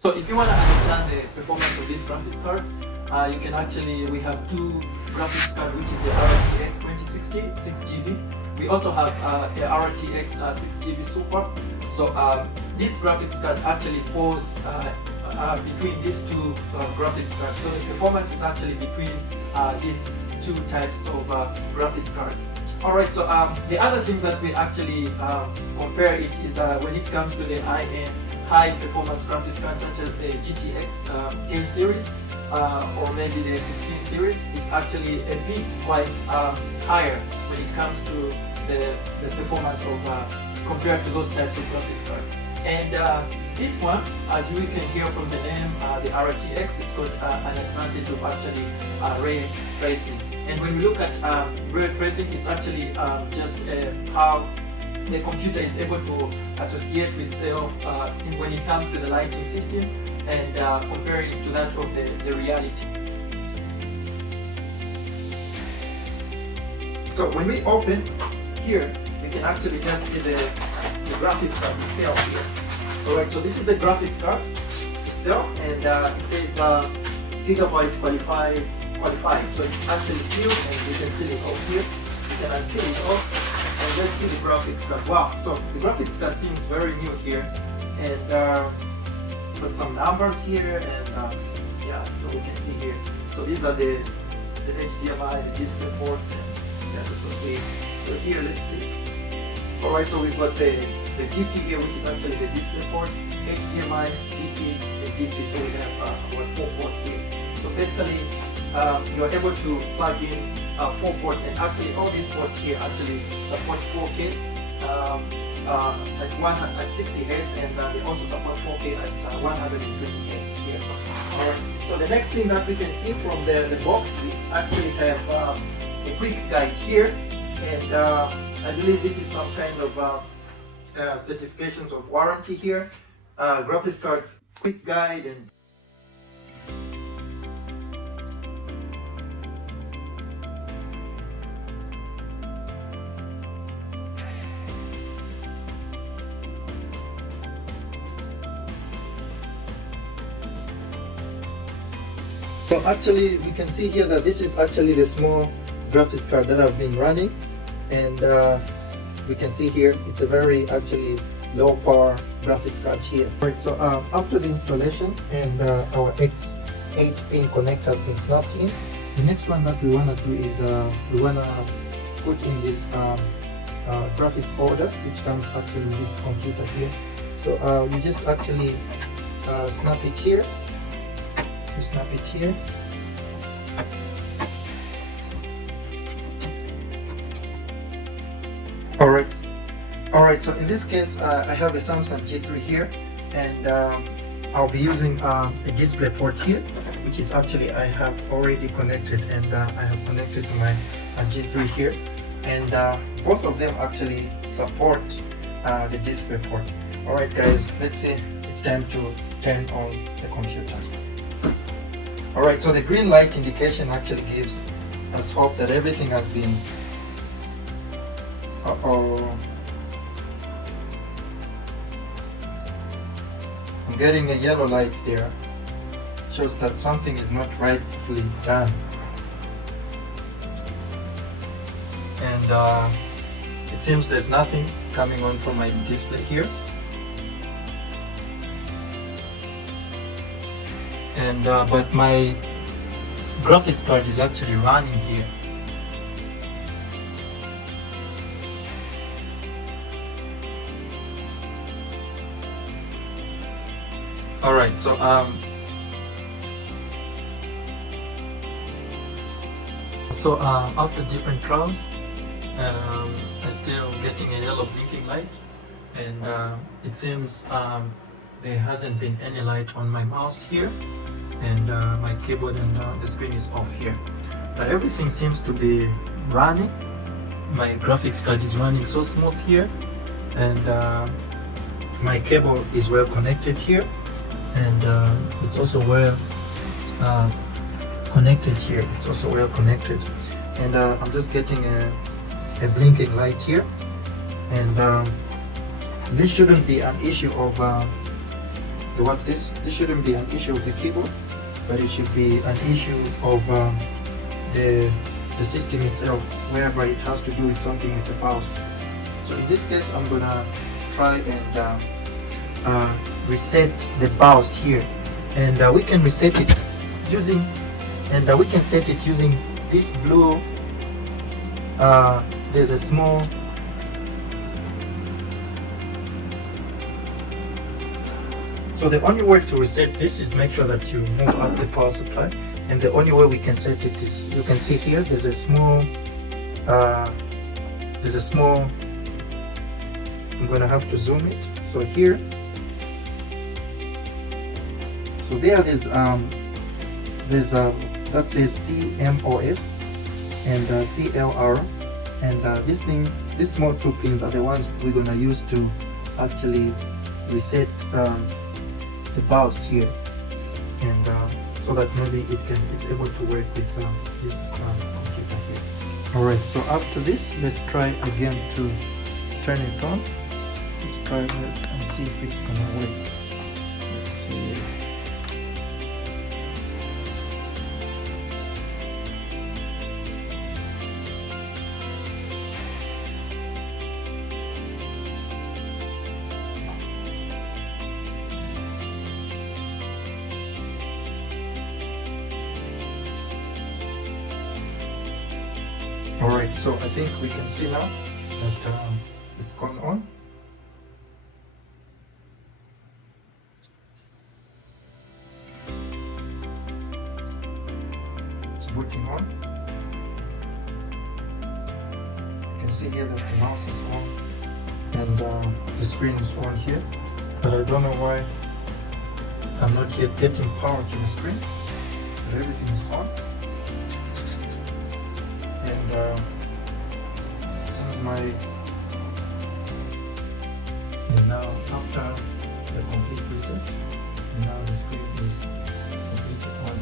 So if you want to understand the performance of this graphics card, we have two graphics card, which is the RTX 2060 6GB. We also have the RTX 6GB Super. So this graphics card actually falls between these two graphics cards. So the performance is actually between these two types of graphics card. Alright, so the other thing that we actually compare it is when it comes to the high performance graphics cards such as the GTX 10 series or maybe the 16 series, it's actually a bit quite higher when it comes to the performance of compared to those types of graphics card. And this one, as we can hear from the name, the RTX, it's got an advantage of actually ray tracing. And when we look at ray tracing, it's actually just how the computer is able to associate with itself when it comes to the lighting system and compare it to that of the reality. So when we open here, we can actually just see the graphics card itself here. Alright, so this is the graphics card itself, and it says gigabyte qualified. So it's actually sealed, and you can seal it off here. You can unseal it off, and let's see the graphics card. Wow, so the graphics card seems very new here, and it's got some numbers here, and yeah, so we can see here. So these are the HDMI, the display ports, and yeah, this is okay. So here, let's see. Alright, so we've got the DP here, which is actually the display port, HDMI, DP, and DP. So we have about 4 ports here. So basically, you're able to plug in 4 ports, and actually all these ports here actually support 4K at 60 Hz, and they also support 4K at 120 Hz here. Alright, so the next thing that we can see from the box, we actually have a quick guide here, and I believe this is some kind of certifications of warranty here, graphics card quick guide, and so actually we can see here that this is actually the small graphics card that I've been running, and we can see here it's a very actually low power graphics card here. Right, so after the installation and our X8 pin connector has been snapped in, the next one that we want to do is we want to put in this graphics folder, which comes actually with this computer here. So you just actually snap it here. You snap it here. Alright, so in this case I have a Samsung G3 here, and I'll be using a display port here, which is actually I have already connected, and I have connected to my G3 here, and both of them actually support the display port. Alright guys, let's see, it's time to turn on the computer. Alright, so the green light indication actually gives us hope that everything has been I'm getting a yellow light there. Shows that something is not rightfully done. And it seems there's nothing coming on from my display here. And but my graphics card is actually running here. Alright, so after different trials, I'm still getting a yellow blinking light, and it seems there hasn't been any light on my mouse here, and my keyboard and the screen is off here. But everything seems to be running. My graphics card is running so smooth here, and my cable is well connected here, and it's also well connected here. It's also well connected, and I'm just getting a blinking light here, and this shouldn't be an issue of what's this? This shouldn't be an issue of the keyboard, but it should be an issue of the system itself, whereby it has to do with something with the BIOS. So in this case, I'm gonna try and reset the BIOS here, and we can reset it using, we can set it using this blue. There's a small So the only way to reset this is make sure that you move up the power supply, and the only way we can set it is, you can see here, there's a small, I'm gonna have to zoom it. So here, so there's that says CMOS and CLR, and these small two pins are the ones we're gonna use to actually reset the BIOS here, and so that maybe it's able to work with this computer here. Alright, so after this, let's try again to turn it on. Let's try it and see if it's gonna work. Let's see. Alright, so I think we can see now that it's gone on. It's booting on. You can see here that the mouse is on and the screen is on here, but I don't know why I'm not yet getting power to the screen, but everything is on. And since and now after the complete reset, now the screen is completely on.